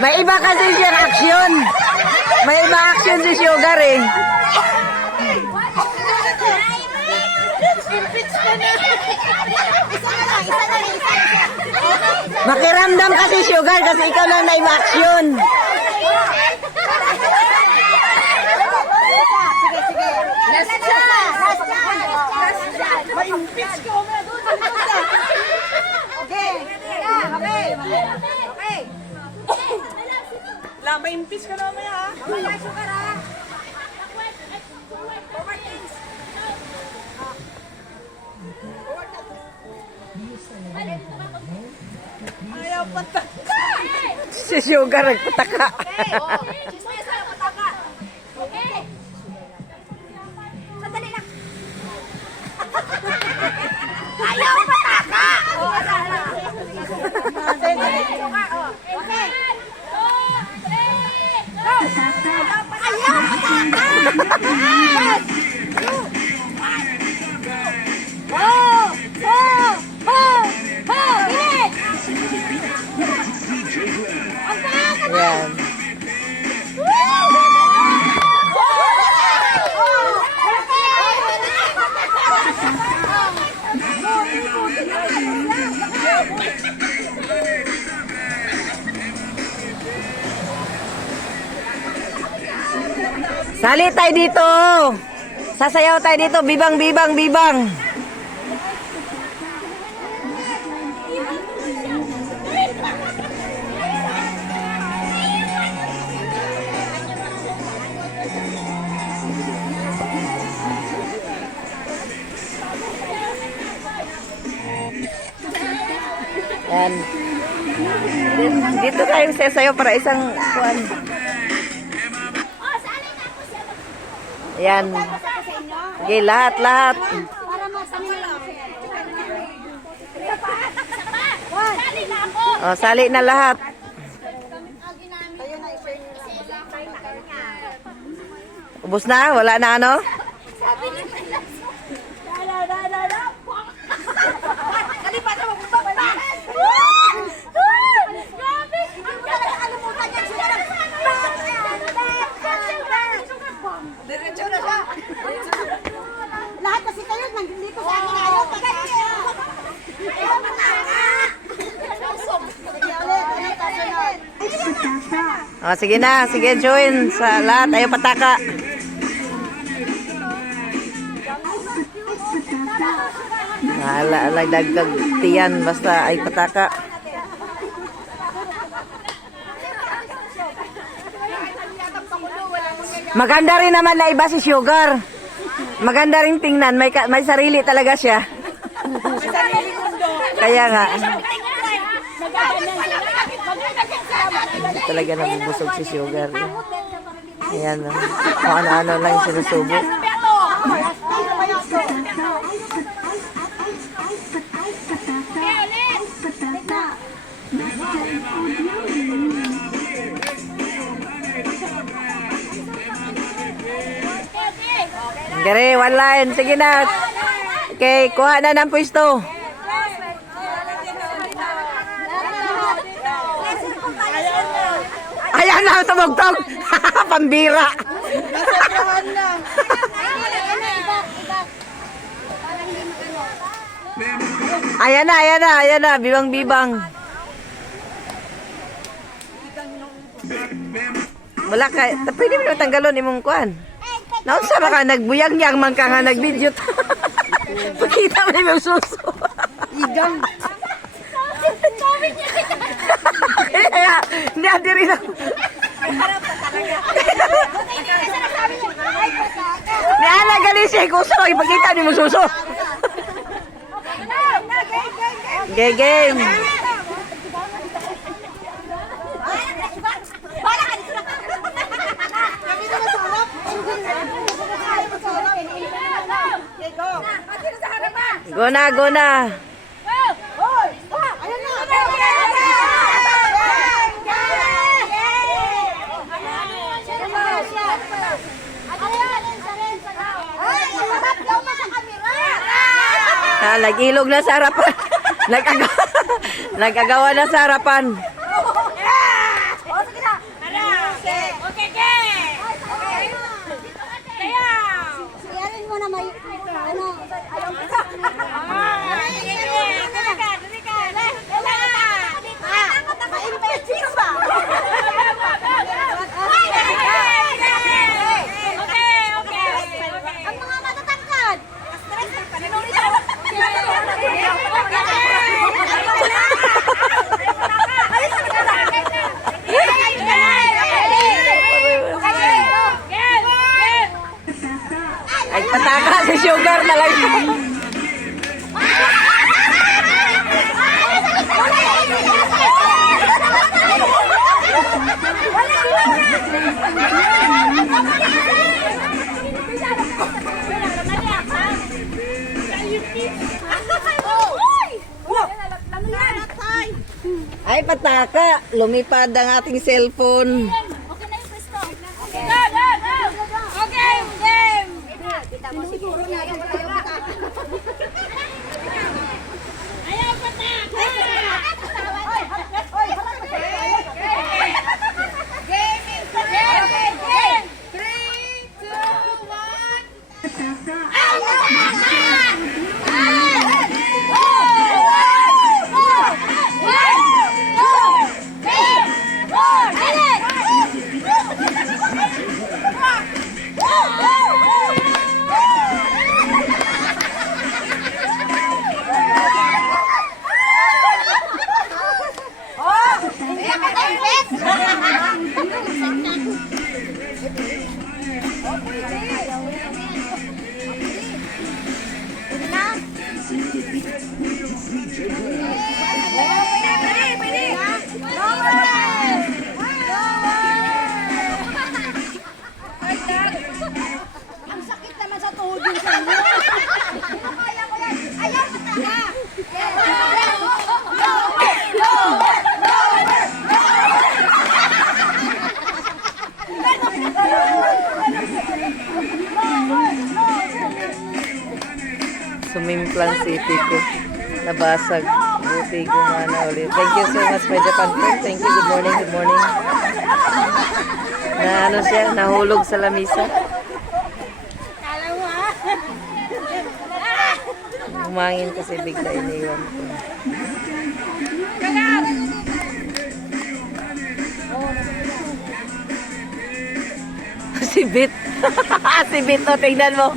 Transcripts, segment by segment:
May iba kasi siyang action. May iba action si Sugar eh. Makiramdam kasi Sugar kasi ikaw lang na iba action. May-impeach ka naman ha. Mamaya, Sugar ha. Ayaw pataka. Si Sugar nagpataka. Sandali lang. Ayaw pataka. Okay. Ayaw pataka. Yan. Sali tayo dito. Sasayaw tayo dito. Bibang, bibang, bibang. Yan. Dito tayo sasayaw para isang kuan. Yan. Okay, lahat. Para masamin lang. Oh, sali na lahat. Ubus na? Wala na ano? Lahat kasi kayo nandito sa akin ayaw Oh, sige na. Sige, join sa lahat. Ayaw pataka. Dagdag tiyan basta ay pataka. Maganda rin naman na iba si Sugar. Maganda rin tingnan. May sarili talaga siya. Kaya nga. Talaga nabubusog si Sugar. Ayan. Kung ano-ano lang yung sinusubo. Gare, one line. Sige na. Okay, kuha na ng pwesto. Ayan na, tumugtog. Pambira. Ayan na. Bibang-bibang. Wala ka. Pwede mo na tanggalon imong kuhan. Naunsa ba ka nagbuyang-yang man ka nga nag-video. Pakita mo yung suso. Igang. Kaya, hindi adiri lang. Niala gali siya, gusto ipakita ni mo suso. Game. Go na. Nag-ilog na sa harapan. Nag-agawa na sa harapan. pataka. Lumipad ang ating cellphone. Okay na yung pwesto. Okay, go, go, go! Okay, game! Kita mo siguro na yung pataka. Ayaw pataka! Game! 3, 2, 1. Ang sakit naman sa tuhod yun sa inyo. Kaya ko yan. Ayaw pataka. Sumimplang city ko. Nabasag. Buti gumana ulit. Thank you so much, my Japan friend. Thank you. Good morning, good morning. Na ano siya, nahulog sa lamisa. Umangin kasi bigla iniwan ko. Si Bit. Si Bit, o, tingnan mo.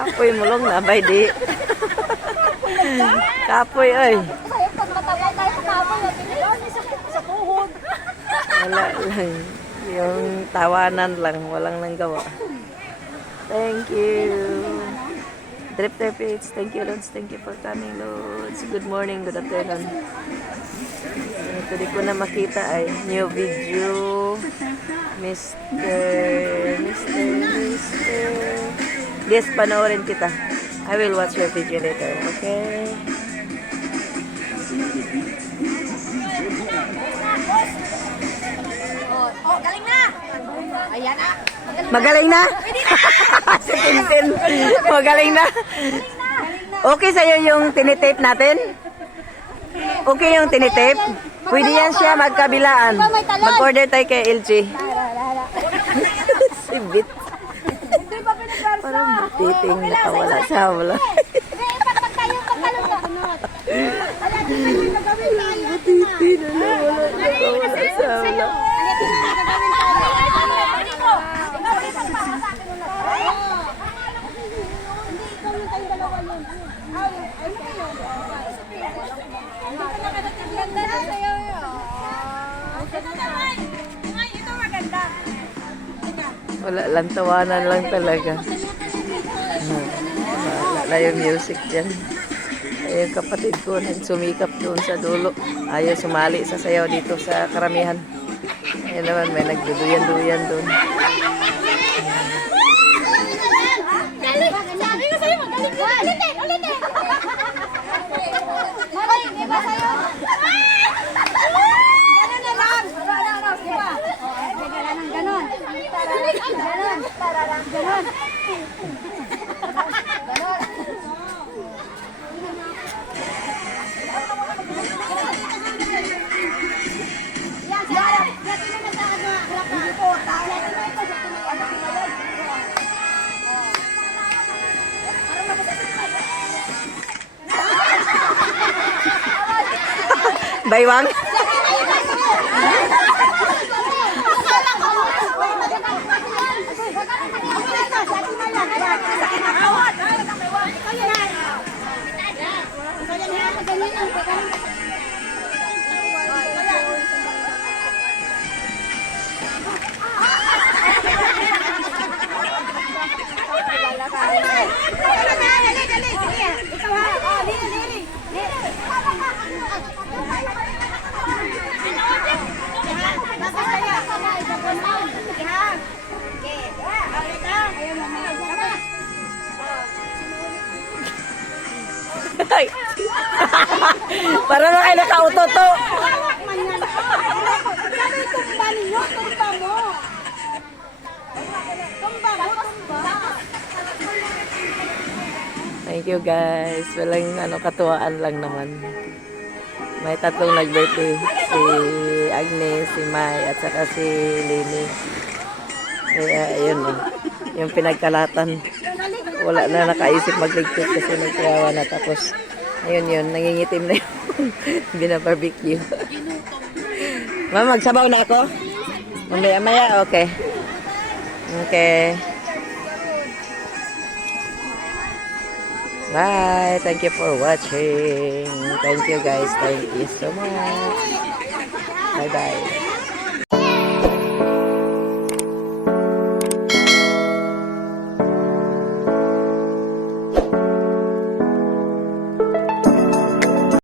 Kapoy mo lang na, bay di. Kapoy, oy. Wala lang. Yung tawanan lang, walang nanggawa. Thank you. Drip Page, thank you Lods, thank you for coming Lods. Good morning, good afternoon. Ito di ko na makita ay new video. Mr. Yes, panoorin kita. I will watch your video later, okay? Oh, galing na! Ayan na! Magaling na? Si Tintin. Magaling na. Okay sa'yo yung tinitape natin? Okay yung tinitape? Pwede yan siya magkabilaan. Mag-order tayo kay LG. Si Bit. Parang butiting nakawala sa wala. Pag tayo pagkalong na. Butiting nakawala sa wala. Wala lang, tawanan lang talaga. Wala yung music dyan. Ay, yung kapatid ko, sumikap doon sa dulo. Ayaw sumali sa sayaw dito sa karamihan. Ayun naman, may nagduduyan-duyan doon. Sabi ko sa'yo, magaling ka. Ulitin! Ulitin! Magaling, di ba sa'yo? Ganon na lang. Ano, di ba? Bigala ng ganon. Ganon. Ganon. Ganon. Yan, Sarah. Yan, pinagdakad na. Harap na. Yan, ito. Baywang? Ay! Para na kayo nakauto-to. Hawak man yan. Sabi, tumba ninyo, tumba mo. Tumba mo, tumba. Thank you guys. Walang katuwaan lang naman. May tatlong nag-birthday. Si Agnes, si Mai, at saka si Lini. Kaya ayun yung pinagkalatan. Wala na nakaisip magligpit kasi nagkawa na tapos. Ayun nangingitim na yung binabarbecue. Mama, magsabaw na ako? Mamaya, okay. Okay. Bye. Thank you for watching. Thank you guys. Thank you so much. Bye-bye.